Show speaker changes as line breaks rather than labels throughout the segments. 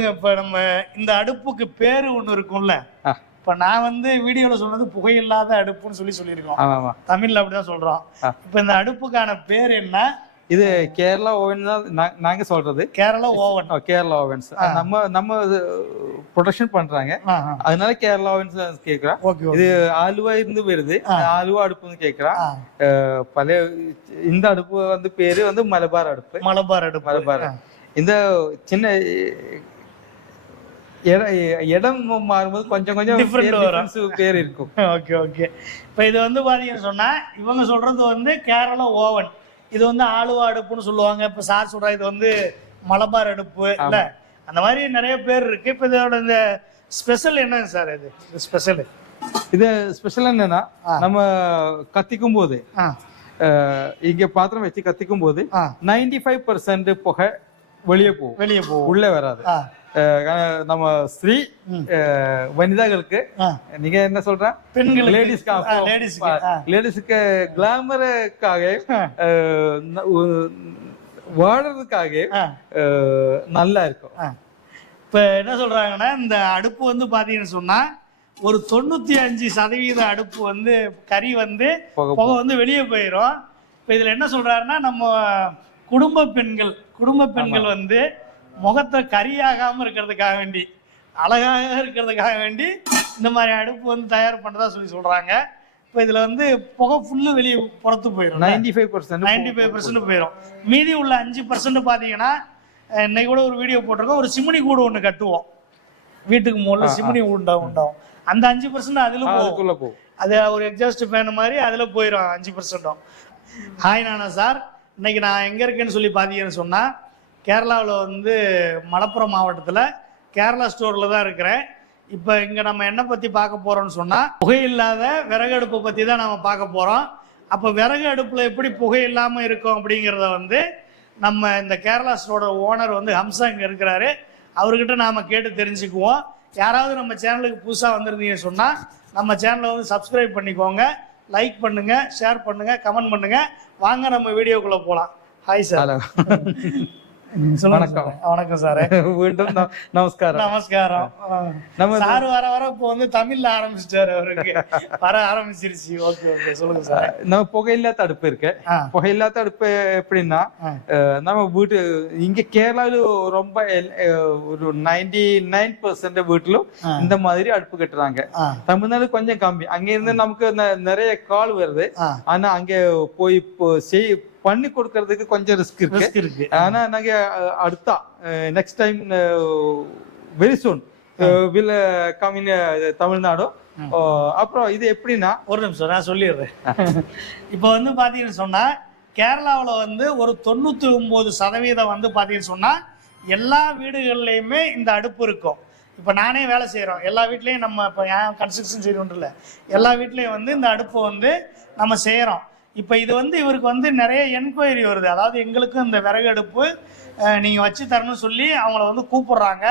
இப்ப நம்ம இந்த அடுப்புக்கு பேரு ஒண்ணு இருக்கும்ல. இப்ப நான் வந்து வீடியோல சொன்னது புகையில்லாத அடுப்புன்னு சொல்லி சொல்லியிருக்கோம். தமிழ்ல அப்படிதான் சொல்றோம்.
ஆ.
இப்ப இந்த அடுப்புக்கான பேர் என்ன?
இது கேரளா ஓவன் தான் நாங்க சொல்றது.
கேரளா ஓவன்.
கேரளா ஓவன்ஸ். நம்ம நம்ம ப்ரொடக்ஷன் பண்றாங்க. அதனால கேரளா ஓவன்ஸ் கேக்குறோம். இது ஆலுவா இருந்து வருது. ஆலுவா அடுப்புன்னு கேக்குறான் பழைய இந்த அடுப்பு வந்து பேரு வந்து மலபார் அடுப்பு.
மலபார் அடுப்பு.
மலபார். இந்த சின்ன இடம் மாறும்போது கொஞ்சம் கொஞ்சம்
Different
பேர் இருக்கும்.
ஓகே ஓகே இப்போ இது வந்து பாத்தீங்கன்னு சொன்னா இவங்க சொல்றது வந்து கேரளா ஓவன். இது வந்து ஆலுவா அடுப்புன்னு சொல்லுவாங்க. இப்போ சார் சொல்ற இது வந்து மலபார் அடுப்பு இல்ல? அந்த மாதிரி நிறைய பேர் இருக்கு. இப்போ இதோட இந்த ஸ்பெஷல் என்னங்க சார் இது? ஸ்பெஷல்
இது ஸ்பெஷல் என்னன்னா நம்ம கத்திக்கும் போது இங்க பாத்திரம் வச்சு கத்திக்கும் போது நைன்டி ஃபைவ் பர்சன்ட் புகை வெளியே போகும்.
வெளியே போகும்.
உள்ள வராது. நம்ம ஸ்ரீ வனிதாக்களுக்கு நீங்க என்ன சொல்ற?
பெண்களுக்கு
லேடிஸ்க்கு
லேடிஸ்க்கு
கிளாமருக்காக அஹ், நல்லா இருக்கும்.
இப்ப என்ன சொல்றாங்கன்னா இந்த அடுப்பு வந்து பாத்தீங்கன்னு சொன்னா ஒரு தொண்ணூத்தி அஞ்சு சதவீத அடுப்பு வந்து கறி வந்து
புகை
வந்து வெளியே போயிடும் இப்ப இதுல என்ன சொல்றாருன்னா நம்ம குடும்ப பெண்கள் குடும்ப பெண்கள் வந்து முகத்தை கரியாகாம இருக்கிறதுக்காக வேண்டி அழகாக இருக்கிறதுக்காக வேண்டி இந்த மாதிரி அடுப்பு வந்து தயார் பண்ணதா சொல்லி சொல்றாங்க. இப்ப இதுல வந்து புகை ஃபுல்லு வெளியே புறத்து போயிடும்
ninety five percent
ninety five percent போயிடும் மீதி உள்ள அஞ்சு பர்சன்ட் பார்த்தீங்கன்னா இன்னைக்கு கூட ஒரு வீடியோ போட்டிருக்கோம். ஒரு சிமினி கூடு ஒன்று கட்டுவோம். வீட்டுக்கு முதல்ல சிமினி உண்டாகும் உண்டாகும் அந்த அஞ்சு பர்சன்ட் அதில் போகும். அது ஒரு எக்ஸாஸ்ட் ஃபேன் மாதிரி அதில் போயிடும் அஞ்சு பர்சன்ட்டும் ஹாய் நானா சார். இன்னைக்கு நான் எங்கே இருக்கேன்னு சொல்லி பார்த்தீங்கன்னு சொன்னால் கேரளாவில் வந்து மலப்புரம் மாவட்டத்தில் கேரளா ஸ்டோரில் தான் இருக்கிறேன். இப்போ இங்கே நம்ம என்ன பற்றி பார்க்க போகிறோம்னு சொன்னால் புகை இல்லாத விறகு அடுப்பை பற்றி தான் நம்ம பார்க்க போகிறோம் அப்போ விறகு அடுப்பில் எப்படி புகை இல்லாமல் இருக்கும் அப்படிங்கிறத வந்து நம்ம இந்த கேரளா ஸ்டோரோட ஓனர் வந்து ஹம்சா இங்கே இருக்கிறாரு. அவர்கிட்ட நாம் கேட்டு தெரிஞ்சுக்குவோம். யாராவது நம்ம சேனலுக்கு புதுசாக வந்திருந்தீங்கன்னு சொன்னால் நம்ம சேனலை வந்து சப்ஸ்கிரைப் பண்ணிக்கோங்க. லைக் பண்ணுங்க ஷேர் பண்ணுங்க கமெண்ட் பண்ணுங்க. வாங்க நம்ம வீடியோக்குள்ளே போகலாம் ஹாய் சார்.
வணக்கம்.
வணக்கம் சார்.
மீண்டும் நமஸ்காரம்.
நமஸ்காரம்.
நம்ம
சார் வர வர இப்போ வந்து தமிழ்ல ஆரம்பிச்சிட்டாரு அவருக்கு. வர ஆரம்பிச்சிருச்சு. Okay okay. சொல்லுங்க சார்.
நம்ம புகையில்லா தடுப்பு இருக்கு. புகையில்லா தடுப்பு எப்படின்னா நம்ம வீட்டு இங்க கேரளாவில் ரொம்ப ஒரு நைன்டி நைன் பெர்சென்ட் வீட்டிலும் இந்த மாதிரி அடுப்பு கட்டுறாங்க. தமிழ்நாடு கொஞ்சம் கம்மி. அங்க இருந்து நமக்கு நிறைய கால் வருது. ஆனா அங்க போய் செய் பண்ணி கொடுக்கறதுக்கு கொஞ்சம் ரிஸ்க் இருக்கு. ஆனா நாங்க அடுத்த next time very soon will come in Tamil Nadu. அப்புறம் இது எப்படின்னா
ஒரு நிமிஷம் நான் சொல்லிடுறேன். இப்போ வந்து பார்த்தீங்கன்னு சொன்னா கேரளாவில் வந்து ஒரு தொண்ணூற்றி ஒம்பது சதவீதம் வந்து பார்த்தீங்கன்னு சொன்னா எல்லா வீடுகள்லையுமே இந்த அடுப்பு இருக்கும். இப்போ நானே வேலை செய்கிறோம் எல்லா வீட்லேயும் நம்ம இப்போ கன்ஸ்ட்ரக்ஷன் செய்யணும்ல எல்லா வீட்லேயும் வந்து இந்த அடுப்பை வந்து நம்ம செய்கிறோம் இப்போ இது வந்து இவருக்கு வந்து நிறைய என்கொயரி வருது. அதாவது எங்களுக்கும் இந்த விறகு அடுப்பு நீங்கள் வச்சு தரணும்னு சொல்லி அவங்கள வந்து கூப்பிடுறாங்க.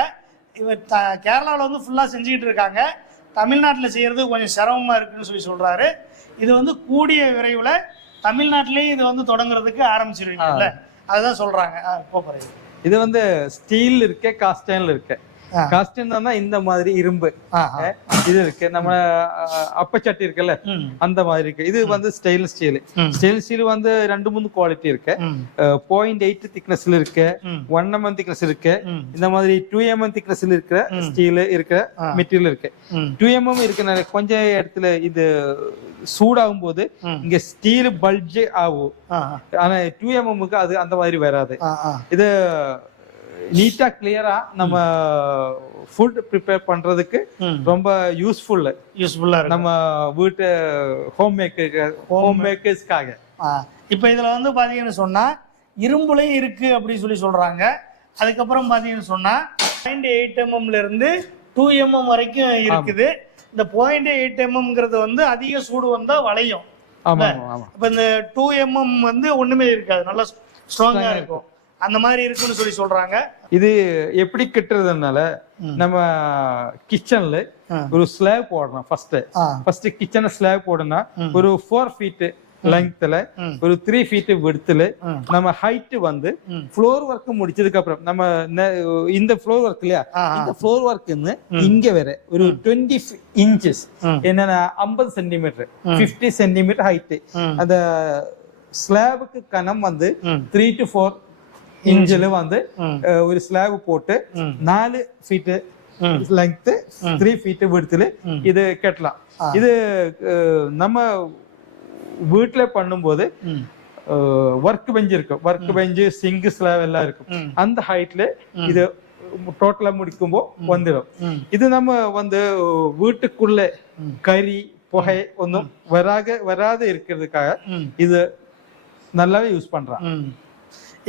இவர் த கேரளாவில் வந்து ஃபுல்லாக செஞ்சுக்கிட்டு இருக்காங்க. தமிழ்நாட்டில் செய்கிறது கொஞ்சம் சிரமமாக இருக்குன்னு சொல்லி சொல்கிறாரு இது வந்து கூடிய விரைவில் தமிழ்நாட்டிலேயும் இது வந்து தொடங்குறதுக்கு ஆரம்பிச்சிருவீங்கல்ல. அதுதான் சொல்கிறாங்க பாருங்க
இது வந்து ஸ்டீல் இருக்கு காஸ்டைன்ல இருக்கு.
ஆ.
காஸ்டைன் இந்த மாதிரி இரும்பு. இது இருக்கு. நம்ம அப்பச்சட்டி இருக்குல்ல? அந்த மாதிரி இருக்கு. இது வந்து ஸ்டெயின்லெஸ் ஸ்டீல். ஸ்டெயின்லெஸ் ஸ்டீல் வந்து ரெண்டு மூணு குவாலிட்டி இருக்கு. பாயிண்ட் எயிட் திக்னஸ்ல இருக்கு. ஒன் எம்எம் திக்னஸ் இருக்கு. இந்த மாதிரி டூ எம்எம் திக்னஸ்ல இருக்கிற ஸ்டீல் இருக்கிற. மெட்டீரியல் இருக்கு. டூ எம்எம் இருக்கிற கொஞ்சம் இடத்துல இது சூடாகும் போது. இங்க ஸ்டீல் பல்ஜ் ஆகும். ஆனா டூ எம்எம்க்கு அது அந்த மாதிரி வராது. இது நீட்டா கிளியரா நம்ம ஃபுட் ப்ரிப்பேர் பண்றதுக்கு ரொம்ப யூஸ்ஃபுல்
யூஸ்ஃபுல்லாக இருக்கும்
நம்ம வீட்டு ஹோம் மேக்கர் ஹோம் மேக்கர்ஸ்க்காக
இப்போ இதில் வந்து பார்த்தீங்கன்னு சொன்னால் இரும்புலையும் இருக்குது அப்படின்னு சொல்லி சொல்கிறாங்க அதுக்கப்புறம் பார்த்தீங்கன்னு சொன்னால் பாயிண்ட் எயிட் எம்எம்ல இருந்து டூ எம்எம் வரைக்கும் இருக்குது. இந்த பாயிண்ட் எயிட் எம்எம்ங்கிறது வந்து அதிக சூடு வந்தால் வளையும். இப்போ இந்த டூ எம்எம் வந்து ஒன்றுமே இருக்காது. நல்லா ஸ்ட்ராங்காக இருக்கும். அந்த மாதிரி இருக்குன்னு சொல்லி சொல்கிறாங்க
இது எப்படி கட்டுறதுனால நம்ம கிச்சன்ல. ஒரு ஸ்லாப் போடணும் ஃபர்ஸ்ட் ஃபர்ஸ்ட் கிச்சன் ஸ்லாப் போடணும் ஒரு ஃபோர் ஃபீட் லெங்க்ல
ம்.
ஒரு த்ரீ ஃபீட் விடுத்துல. நம்ம ஹைட் வந்து. ஃப்ளோர் ஒர்க் முடிச்சதுக்கு அப்புறம் நம்ம இந்த ஃப்ளோர் ஒர்க் இல்லையா. இந்த ஃப்ளோர் ஒர்க்னு இங்க வர ஒரு டுவெண்ட்டி இன்ச்சஸ். என்னன்னா ஐம்பது சென்டிமீட்டர் பிப்டி சென்டிமீட்டர் ஹைட். அந்த ஸ்லாபுக்கு கனம் வந்து. த்ரீ டு ஃபோர் இன்ச்சில் வந்து ஒரு ஸ்லாப் போட்டு. நாலு ஃபீட்டு
ம்.
லெங்த் த்ரீ ஃபீட் விடுத்துல இது கட்டலாம் இது நம்ம வீட்டுல பண்ணும்போது. ஒர்க் பெஞ்ச் இருக்கும் ஒர்க் பெஞ்சு சிங்க் ஸ்லாப் எல்லாம் இருக்கும். அந்த ஹைட்ல இது டோட்டலா முடிக்கும்போ வந்துடும். இது நம்ம வந்து வீட்டுக்குள்ள கறி புகை ஒன்றும் வராக வராது இருக்கிறதுக்காக. இது நல்லாவே யூஸ் பண்றான்.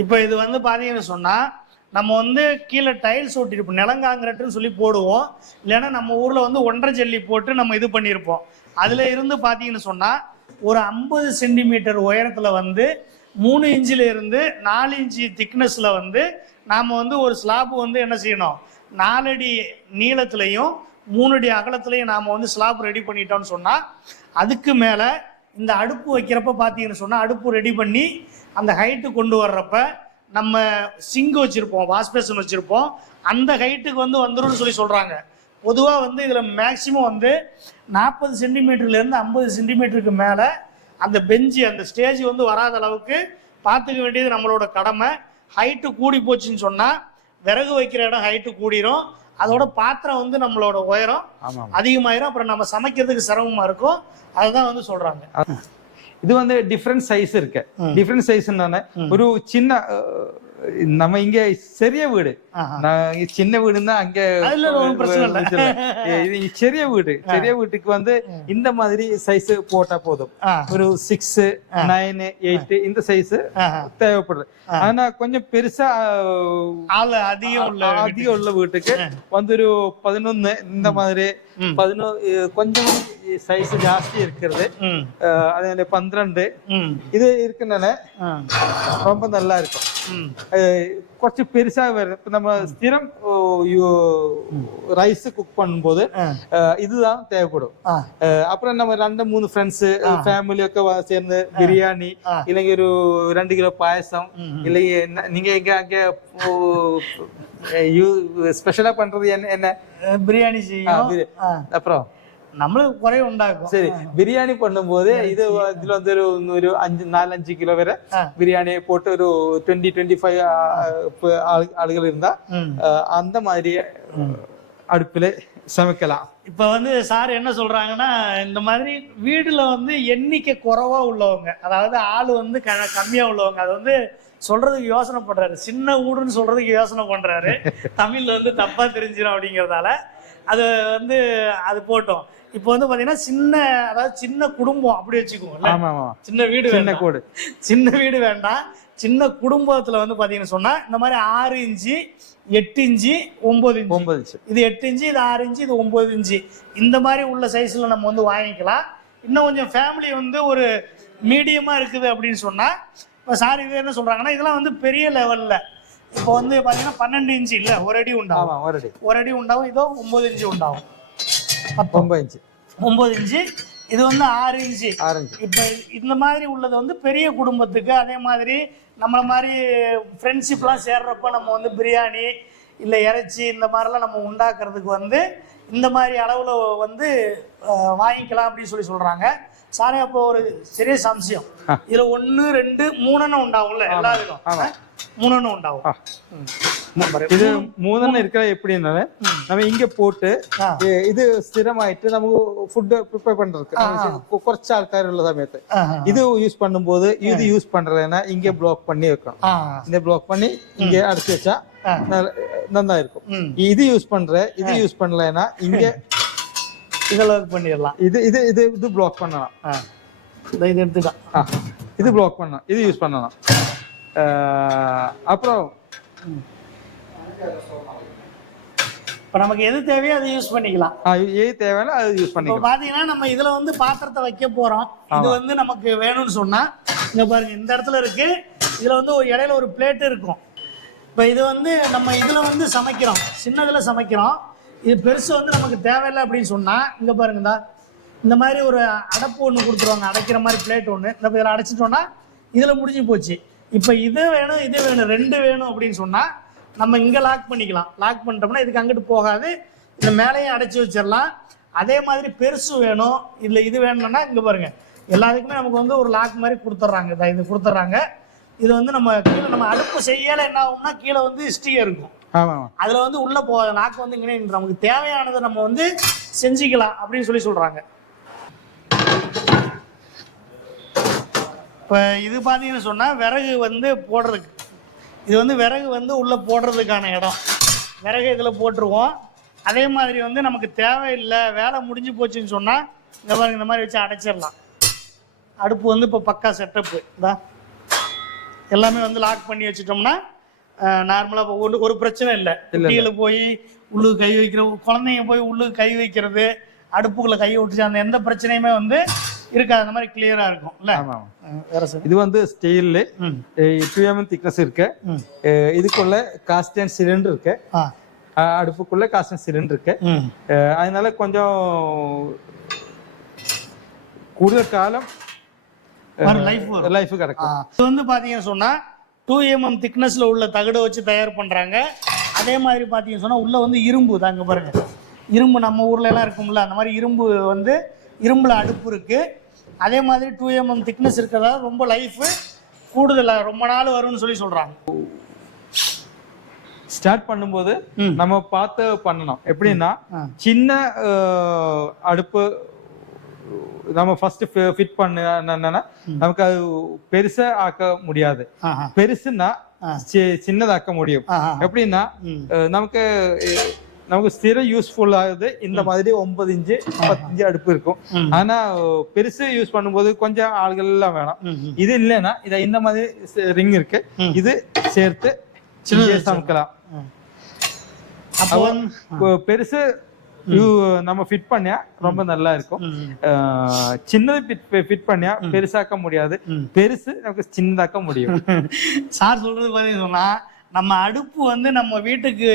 இப்போ இது வந்து பார்த்தீங்கன்னு சொன்னால் நம்ம வந்து கீழே டைல்ஸ் ஒட்டிருப்போம் நிலங்காங்கிரட்டுன்னு சொல்லி போடுவோம். இல்லைன்னா நம்ம ஊரில் வந்து ஒன்றரை ஜல்லி போட்டு நம்ம இது பண்ணியிருப்போம் அதில் இருந்து பார்த்தீங்கன்னு சொன்னால் ஒரு ஐம்பது சென்டிமீட்டர் உயரத்தில் வந்து மூணு இன்ச்சில் இருந்து நாலு இன்ச்சு திக்னஸில் வந்து நாம் வந்து ஒரு ஸ்லாப் வந்து என்ன செய்யணும்? நாலடி நீளத்துலையும் மூணு அடி அகலத்துலையும் நாம் வந்து ஸ்லாப் ரெடி பண்ணிட்டோம்னு சொன்னால் அதுக்கு மேலே இந்த அடுப்பு வைக்கிறப்ப பார்த்தீங்கன்னு சொன்னால் அடுப்பு ரெடி பண்ணி அந்த ஹைட்டு கொண்டு வர்றப்ப நம்ம சிங்க் வச்சுருப்போம் வாஷ்பேஷன் வச்சுருப்போம். அந்த ஹைட்டுக்கு வந்து வந்துரும்னு சொல்லி சொல்கிறாங்க பொதுவாக வந்து இதில் மேக்சிமம் வந்து நாற்பது சென்டிமீட்டர்லேருந்து ஐம்பது சென்டிமீட்டருக்கு மேலே அந்த பெஞ்சு அந்த ஸ்டேஜ் வந்து வராத அளவுக்கு பார்த்துக்க வேண்டியது நம்மளோட கடமை. ஹைட்டு கூடி போச்சுன்னு சொன்னால் விறகு வைக்கிற இடம் ஹைட்டு கூடிரும். அதோட பாத்திரம் வந்து நம்மளோட உயரம் அதிகமாயிரும். அப்புறம் நம்ம சமைக்கிறதுக்கு சிரமமா இருக்கும் அதுதான் வந்து சொல்றாங்க.
இது வந்து டிஃப்ரெண்ட் சைஸ் இருக்கு. டிஃப்ரெண்ட் சைஸ் ஒரு சின்ன அஹ், நம்ம இங்க சிறிய வீடு. நான் சின்ன வீடுன்னா அங்க இது சிறிய வீடு. சிறிய வீட்டுக்கு வந்து இந்த மாதிரி சைஸ் போட்டா போதும். ஒரு சிக்ஸ் நைன் எயிட் இந்த சைஸ் தேவைப்படுது. ஆனா கொஞ்சம் பெருசா
அதிகம் உள்ள
அதிகம் உள்ள வீட்டுக்கு வந்து ஒரு பதினொன்னு இந்த மாதிரி பதினொன்று கொஞ்சம் சைஸ் ஜாஸ்தி இருக்கிறது. அதே
பன்னிரண்டு.
இது
இருக்குனால
ரொம்ப நல்லா இருக்கும். കുറച്ച് பெருசாக வரும் இப்போ நம்ம ஸ்திரம் ரைஸ் குக் பண்ணும்போது
ஆ.
அஹ், இதுதான் தேவைப்படும்
ஆ.
அஹ், அப்புறம் நம்ம ரெண்டு மூணு ஃப்ரெண்ட்ஸ் ஃபேமிலி ഒക്കെ வ- சேர்ந்து பிரியாணி
ஆ.
இல்லைங்க ஒரு ரெண்டு கிலோ பாயசம் இல்லைங்க என்ன- நீங்க எங்க அங்க ஸ்பெஷலா பண்றது என்ன என்ன
அஹ் பிரியாணி
ஆ,
செய்யும்
பிரி-
ஆ.
அப்புறம்
நம்மளுக்கு குறை உண்டாக்கும்
சரி பிரியாணி பண்ணும்போது இது இதுல வந்து ஒரு ஒரு அஞ்சு நாலஞ்சு கிலோ வரை
ஆ.
பிரியாணி போட்டு ஒரு டுவெண்ட்டி டுவெண்ட்டி ஃபைவ் ஆளுகள் இருந்தா அந்த மாதிரி அடுப்புல சமைக்கலாம்
இப்ப வந்து சார் என்ன சொல்றாங்கன்னா இந்த மாதிரி வீடுல வந்து எண்ணிக்கை குறைவா உள்ளவங்க. அதாவது ஆள் வந்து க- கம்மியா உள்ளவங்க. அது வந்து சொல்றதுக்கு யோசனை பண்றாரு. சின்ன வீடுன்னு சொல்றதுக்கு யோசனை பண்றாரு. தமிழ்ல வந்து தப்பா தெரிஞ்சிடும் அப்படிங்கறதால அது வந்து அது போட்டோம். இப்போ வந்து பாத்தீங்கன்னா சின்ன அதாவது சின்ன குடும்பம் அப்படி
ஆமா
சின்ன வீடு
சின்ன
வேண்டாம்.
கோடு.
சின்ன வீடு வேண்டாம். சின்ன குடும்பத்துல வந்து பாத்தீங்கன்னு சொன்னா இந்த மாதிரி ஆறு இன்ச்சு எட்டு இன்ச்சு ஒன்பது இன்ச்சு.
ஒன்பது இன்ச்சு.
இது எட்டு இன்ச்சு இது ஆறு இன்ச்சு இது ஒன்பது இன்ச்சு. இந்த மாதிரி உள்ள சைஸ்ல நம்ம வந்து வாங்கிக்கலாம். இன்னும் கொஞ்சம் ஃபேமிலி வந்து ஒரு மீடியமா இருக்குது அப்படின்னு சொன்னா இப்போ சார் இது என்ன சொல்றாங்கன்னா இதெல்லாம் வந்து பெரிய லெவல்ல இப்போ வந்து பாத்தீங்கன்னா பன்னெண்டு இன்ச்சு இல்ல ஒரு அடி உண்டாகும்.
ஒரு அடி
ஒரு அடி உண்டாகும் இதோ ஒன்பது இன்ச்சு உண்டாகும்.
ஒன்பது இன்ச்சு.
ஒன்பது இன்ச்சு. இது வந்து ஆறு இன்ச்சு.
ஆரஞ்சு
இப்போ இந்த மாதிரி உள்ளது வந்து பெரிய குடும்பத்துக்கு அதே மாதிரி நம்மள மாதிரி ஃப்ரெண்ட்ஷிப்லாம் சேர்றப்ப நம்ம வந்து பிரியாணி இல்லை இறைச்சி இந்த மாதிரிலாம் நம்ம உண்டாக்குறதுக்கு வந்து இந்த மாதிரி அளவில் வந்து வாங்கிக்கலாம் அப்படின்னு சொல்லி சொல்கிறாங்க சாரே அப்போ ஒரு சிறிய சம்சயம் இதில் ஒன்று ரெண்டு மூணுன்னு உண்டாகும்ல எல்லா இதுலும் മൂന്നെണ്ണം
ഉണ്ടാവും ഇത് മൂന്നെണ്ണം ഇരിക്കണ എപ്പടി എന്നാല് നമ്മ
ഇങ്ങ
പോട്ട് ഇത് സ്ഥിരമായിട്ട് നമുക്ക് ഫുഡ് പ്രിപ്പയർ പണ്ടിരിക്കും കുറച്ച് ആൾക്കാരുള്ള സമയത്ത് இது யூஸ் பண்ணும்போது இது யூஸ் பண்றதுனா இங்க ബ്ലോക്ക് பண்ணி வைக்கணும் இந்த ബ്ലോക്ക് பண்ணி இங்க அடிச்சு வச்சா நல்லா இருக்கும் இது யூஸ் பண்ற இது யூஸ் பண்ணலனா இங்க
இதெல்லாம் பண்ணிடலாம்
இது இது இது இது ப்ளாக் பண்ணலாம்
இது எடுத்துக்கலாம்
இது ப்ளாக் பண்ணலாம் இது யூஸ் பண்ணலாம் அப்புறம்
இப்போ நமக்கு எது தேவையோ அதை யூஸ் பண்ணிக்கலாம்.
ஏது தேவையான அது யூஸ் பண்ணிக்கலாம்.
பாத்தீங்கன்னா நம்ம இதுல வந்து பாத்திரத்தை வைக்க போறோம். இது வந்து நமக்கு வேணும்னு சொன்னா இங்க பாருங்க இந்த இடத்துல இருக்கு. இதுல வந்து ஒரு இடையில ஒரு பிளேட் இருக்கும். இப்போ இது வந்து நம்ம இதுல வந்து சமைக்கிறோம். சின்னதுல சமைக்கிறோம். இது பெருசு வந்து நமக்கு தேவையில்லை அப்படின்னு சொன்னா இங்க பாருங்கடா இந்த மாதிரி ஒரு அடப்பு ஒன்று கொடுத்துருவாங்க. அடைக்கிற மாதிரி பிளேட் ஒன்று இந்த இதில் அடைச்சிட்டோம்னா இதில் முடிஞ்சு போச்சு. இப்போ இது வேணும் இது வேணும் ரெண்டு வேணும் அப்படின்னு சொன்னால் நம்ம இங்கே லாக் பண்ணிக்கலாம். லாக் பண்ணிட்டோம்னா இதுக்கு அங்கிட்டு போகாது. இந்த மேலேயும் அடைச்சி வச்சிடலாம். அதே மாதிரி பெருசு வேணும் இல்லை இது வேணும்னா இங்கே பாருங்க. எல்லாத்துக்குமே நமக்கு வந்து ஒரு லாக் மாதிரி கொடுத்துட்றாங்க. இதை இது கொடுத்துட்றாங்க. இது வந்து நம்ம கீழே நம்ம அடுப்பு செய்யலை என்ன ஆகும்னா கீழே வந்து ஸ்டீயர் இருக்கும். அதில் வந்து உள்ளே போகாத நாக்கு வந்து இங்கே நமக்கு தேவையானதை நம்ம வந்து செஞ்சுக்கலாம் அப்படின்னு சொல்லி சொல்கிறாங்க இப்போ இது பார்த்தீங்கன்னு சொன்னால் விறகு வந்து போடுறதுக்கு. இது வந்து விறகு வந்து உள்ளே போடுறதுக்கான இடம். விறகு இதில் போட்டுருவோம். அதே மாதிரி வந்து நமக்கு தேவையில்லை வேலை முடிஞ்சு போச்சுன்னு சொன்னால் இந்த பாருங்க இந்த மாதிரி வச்சு அடைச்சிடலாம். அடுப்பு வந்து இப்போ பக்கா செட்டப்பு இதா எல்லாமே வந்து லாக் பண்ணி வச்சுட்டோம்னா நார்மலாக ஒன்று ஒரு பிரச்சனை இல்லை. குட்டிகளை போய் உள்ளுக்கு கை வைக்கிற குழந்தைங்க போய் உள்ளுக்கு கை வைக்கிறது அடுப்புக்குள்ள கை விட்டுச்சு அந்த எந்த பிரச்சனையுமே வந்து இருக்காது அந்த மாதிரி கிளியராக இருக்கும் இல்லை? வேற சார்
இது வந்து ஸ்டீல்ல
ம்.
டூ எம்எம் திக்னஸ் இருக்கு. இதுக்குள்ள காஸ்ட் அண்ட் சிலிண்டர் இருக்கு. அடுப்புக்குள்ள காஸ்ட் அண்ட் சிலிண்டர் இருக்கு. அதனால கொஞ்சம் கூடுதல் காலம்
லைஃப்
லைஃப். கிடைக்கும்.
இது வந்து பார்த்தீங்கன்னு சொன்னால் டூ எம்எம் திக்னஸில் உள்ள தகடு வச்சு தயார் பண்ணுறாங்க அதே மாதிரி பார்த்தீங்கன்னு சொன்னால் உள்ளே வந்து இரும்பு தாங்க பாருங்க. இரும்பு நம்ம ஊர்ல எல்லாம் இருக்கும்ல அந்த மாதிரி இரும்பு வந்து இரும்புல அடுப்பு இருக்குது அதே மாதிரி டூ எம்எம் திக்னஸ் இருக்கிறதால ரொம்ப லைஃபு கூடுதலாக ரொம்ப நாள் வரும்னு சொல்லி சொல்கிறாங்க
ஸ்டார்ட் பண்ணும்போது. நம்ம பார்த்து பண்ணணும். எப்படின்னா. சின்ன அடுப்பு நம்ம ஃபர்ஸ்ட் ஃபிட் பண்ண நமக்கு அது பெருசா ஆக்க முடியாது. பெருசுன்னா சின்னதாக்க முடியும். எப்படின்னா நமக்கு நமக்கு ஸ்திர யூஸ்ஃபுல் ஆகுது. இந்த மாதிரி ஒன்பது இன்ச்சு பத்தஞ்சு அடுப்பு இருக்கும். ஆனா பெருசு யூஸ் பண்ணும்போது கொஞ்சம் ஆள்கள் எல்லாம் வேணும். இது இல்லைன்னா இத இந்த மாதிரி ரிங் இருக்கு. இது சேர்த்து சமைக்கலாம். பெருசு நம்ம ஃபிட் பண்ணியா ரொம்ப நல்லா இருக்கும். சின்னது ஃபிட் பண்ணியா பெருசாக்க முடியாது. பெருசு நமக்கு சின்னதாக்க முடியும்.
சார் சொல்றது பார்த்தீங்கன்னு சொன்னா நம்ம அடுப்பு வந்து நம்ம வீட்டுக்கு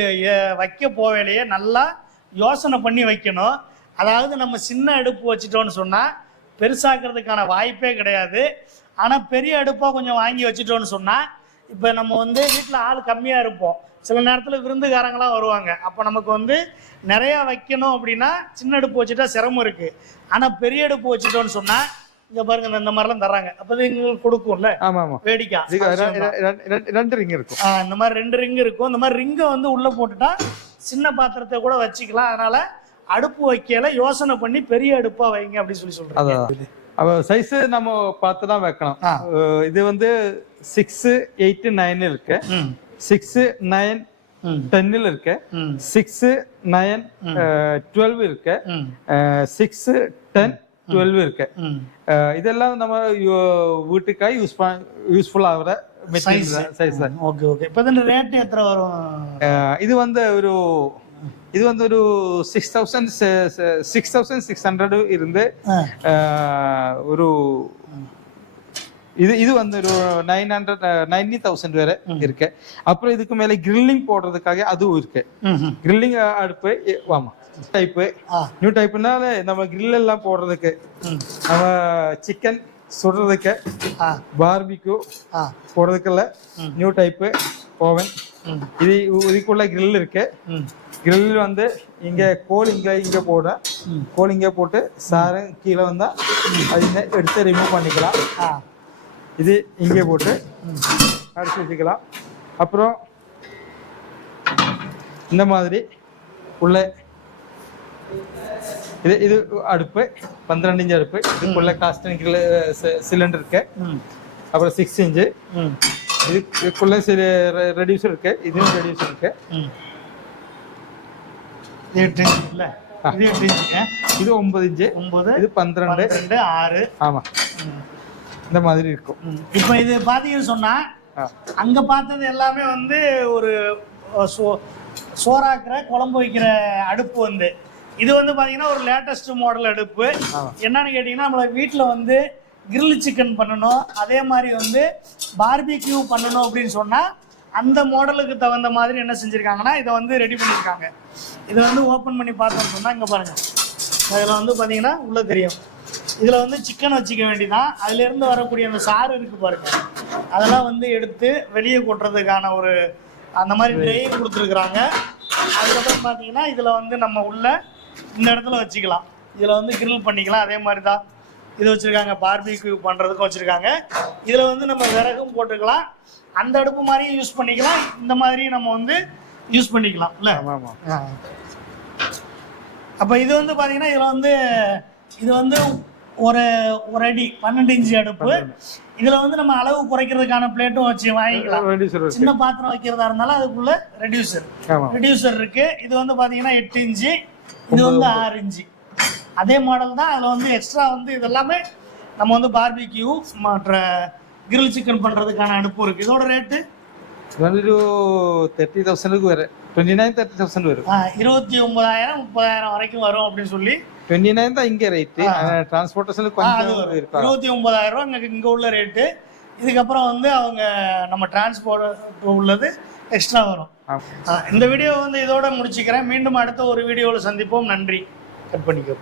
வைக்க போவேலையே நல்லா யோசனை பண்ணி வைக்கணும். அதாவது நம்ம சின்ன அடுப்பு வச்சிட்டோம்னு சொன்னால் பெருசாக்குறதுக்கான வாய்ப்பே கிடையாது. ஆனால் பெரிய அடுப்பாக கொஞ்சம் வாங்கி வச்சிட்டோம்னு சொன்னால் இப்போ நம்ம வந்து வீட்டில் ஆள் கம்மியாக இருப்போம். சில நேரத்தில் விருந்துக்காரங்களாம் வருவாங்க. அப்போ நமக்கு வந்து நிறையா வைக்கணும் அப்படின்னா சின்ன அடுப்பு வச்சுட்டா சிரமம் இருக்கு. ஆனால் பெரிய அடுப்பு வச்சுட்டோம்னு சொன்னால் இங்க பாருங்க இந்த- மாதிரிலாம் தர்றாங்க. அப்போ எங்களுக்கு கொடுக்கும்ல?
ஆமா ஆமா
வேடிக்கை
ரெண்டு ரிங் இருக்கும்.
இந்த மாதிரி ரெண்டு ரிங் இருக்கும். இந்த மாதிரி ரிங்கை வந்து உள்ள போட்டுட்டா சின்ன பாத்திரத்தை கூட வச்சுக்கலாம். அதனால அடுப்பு வைக்கல யோசனை பண்ணி பெரிய அடுப்பா வைங்க அப்படின்னு சொல்லி சொல்றாங்க.
அப்ப சைஸ் நம்ம பார்த்து தான் வைக்கணும். இது வந்து சிக்ஸ் எயிட் நைன் இருக்கு. சிக்ஸ் நைன் டென்னில் இருக்கு. சிக்ஸ் நைன் டுவெல் இருக்கு. சிக்ஸ் டென் டுவெல் இருக்கு. இதெல்லாம் நம்ம யு- வீட்டுக்காக யூஸ் யூஸ்ஃபுல் ஆகிற மெட்டீரியல் சைஸ்
ஓகே ஓகே இப்போ வரும்?
இது வந்து ஒரு இது வந்து ஒரு six thousand six thousand six hundred இருந்து ஒரு இது இது வந்து ஒரு நைன் ஹண்ட்ரட் நைன்டி தௌசண்ட் வரை இருக்கு. அப்புறம் இதுக்கு மேல கிரில்லிங் போடுறதுக்காக அதுவும் இருக்கு. கிரில்லிங் அடுப்பு ஆமா. டைப்பு நியூ டைப்னால நம்ம grill எல்லாம் போடுறதுக்கு நம்ம சிக்கன் சுடுறதுக்கு
ஆ.
பார்பிக்யூ போடுறதுக்குள்ள. நியூ டைப்பு ஓவன் இது இதுக்குள்ள grill இருக்கு. grill வந்து இங்க கோல் இங்க இங்க போட
ம்.
கோல் இங்க போட்டு சாரு கீழே வந்தா அது எடுத்து ரிமூவ் பண்ணிக்கலாம். இது இங்கே போட்டு அடிச்சு வச்சுக்கலாம். அப்புறம் இந்த மாதிரி உள்ள இது இது அடுப்பு பன்னிரெண்டு இன்ச்சு அடுப்பு. இதுக்குள்ள சிலிண்டர் இருக்கு.
ம்.
அப்புறம் சிக்ஸ் இன்ச்சு. இதுக்குள்ள சில ரெடியூசர் இருக்கு. இதுவும் ரெடியூசர் இருக்கு.
எட்டு இன்ச்சு இல்லை? இது எட்டு இன்ச்சு
இது ஒன்பது இன்ச்சு.
ஒம்பது
இது பன்னிரெண்டு.
பன்னிரெண்டு ஆறு.
ஆமா.
ம்.
இந்த மாதிரி இருக்கும்.
இப்போ இது பார்த்தீங்கன்னு சொன்னா
ஆ.
அங்க பார்த்தது எல்லாமே வந்து ஒரு சோ சோறாக்குற குழம்பு வைக்கிற அடுப்பு வந்து. இது வந்து பார்த்தீங்கன்னா ஒரு லேட்டஸ்ட் மாடல் அடுப்பு. என்னன்னு கேட்டிங்கன்னா நம்மள வீட்டில் வந்து கிரில் சிக்கன் பண்ணணும். அதே மாதிரி வந்து பார்பிக்யூ பண்ணணும் அப்படின்னு சொன்னால் அந்த மாடலுக்கு தகுந்த மாதிரி என்ன செஞ்சுருக்காங்கன்னா இதை வந்து ரெடி பண்ணியிருக்காங்க இதை வந்து ஓப்பன் பண்ணி பார்த்தோம்னு சொன்னால் இங்கே பாருங்கள் அதில் வந்து பார்த்தீங்கன்னா உள்ளே தெரியும். இதில் வந்து சிக்கன் வச்சுக்க வேண்டியதான் அதுலேருந்து வரக்கூடிய அந்த சாறு இருக்குது பாருங்க. அதெல்லாம் வந்து எடுத்து வெளியே கொட்டுறதுக்கான ஒரு அந்த மாதிரி ட்ரெயின் கொடுத்துருக்குறாங்க. அதுக்கப்புறம் பார்த்தீங்கன்னா இதில் வந்து நம்ம உள்ள இந்த இடத்துல வச்சுக்கலாம். இதில் வந்து கிரில் பண்ணிக்கலாம். அதே மாதிரி தான் இது வச்சுருக்காங்க. பார்பிக்யூ பண்ணுறதுக்கும் வச்சுருக்காங்க. இதில் வந்து நம்ம விறகும் போட்டுக்கலாம். அந்த அடுப்பு மாதிரியும் யூஸ் பண்ணிக்கலாம். இந்த மாதிரியும் நம்ம வந்து யூஸ் பண்ணிக்கலாம். இல்லை? அப்போ இது வந்து பார்த்தீங்கன்னா இதில் வந்து இது வந்து ஒரு ஒரு அடி பன்னெண்டு இன்ச்சு அடுப்பு. இதில் வந்து நம்ம அளவு குறைக்கிறதுக்கான பிளேட்டும் வச்சு வாங்கிக்கலாம். சின்ன பாத்திரம் வைக்கிறதா இருந்தாலும் அதுக்குள்ள ரெடியூசர் ரெடியூசர் இருக்கு. இது வந்து பார்த்தீங்கன்னா எட்டு இன்ச்சு. இது வந்து ஆறு இன்ச்சு அதே மாடல் தான் அதில் வந்து எக்ஸ்ட்ரா வந்து இதெல்லாமே நம்ம வந்து பார்பிக்யூ மற்ற கிரில் சிக்கன் பண்ணுறதுக்கான அடுப்பு இருக்கு இதோட ரேட்டு
ഇതൊരു തേർട്ടി തൗസൻഡ് വരെ ട്വന്റി നയൻ തേർട്ടി തൗസൻഡ് വരും
இருபத்தி ஒன்பதாயிரம் முப்பதாயிரம் வரைக்கும் வரும் அப்படின்னு சொல்லி
ട്വന്റി നയൻ தான் இங்க ரேட்டு டிரான்ஸ்போர்ட்டேஷன்
ஆ, அது
கொஞ்சம்
வரும்.
இருக்கா
இருபத்தி ஒன்பதாயிரம் ரூபா இங்க இங்க உள்ள ரேட்டு இதுக்கப்புறம் வந்து அவங்க நம்ம டிரான்ஸ்போர்ட் உள்ளது எக்ஸ்ட்ரா வரும்
ஆமா.
ஆ, இந்த வீடியோ வந்து இதோட முடிச்சுக்கிறேன். மீண்டும் அடுத்த ஒரு வீடியோவில் சந்திப்போம். நன்றி. கட் பண்ணிக்கோ.